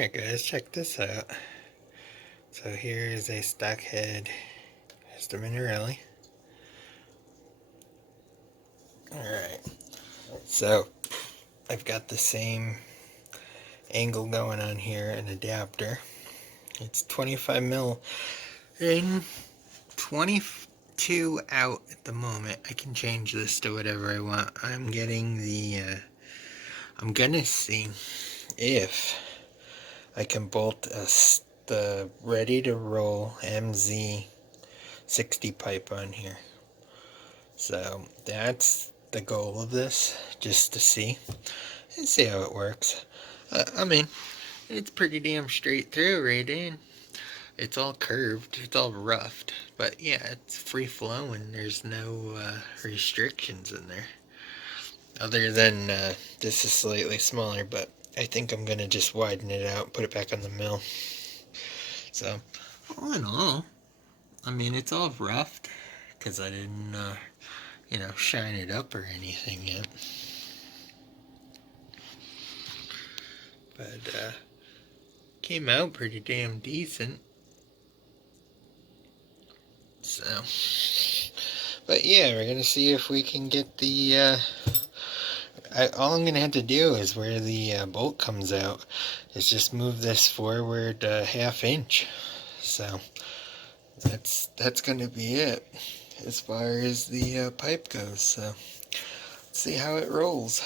Alright guys, check this out. So here is a stock head. Here's the Minarelli. Alright, so I've got the same angle going on here, an adapter. It's 25 mil in, 22 out at the moment. I can change this to whatever I want. I'm getting the, I'm gonna see if I can bolt the ready to roll MZ60 pipe on here. So that's the goal of this, just to see and see how it works. I mean, it's pretty damn straight through right in. It's all curved, it's all roughed, but yeah, it's free flowing. There's no restrictions in there. Other than this is slightly smaller, but I think I'm gonna just widen it out, put it back on the mill. So, all in all, I mean, it's all roughed because I didn't, shine it up or anything yet. But came out pretty damn decent. So, but yeah, we're gonna see if we can get the. All I'm gonna have to do is where the bolt comes out is just move this forward ½ inch. So that's gonna be it as far as the pipe goes. So let's see how it rolls.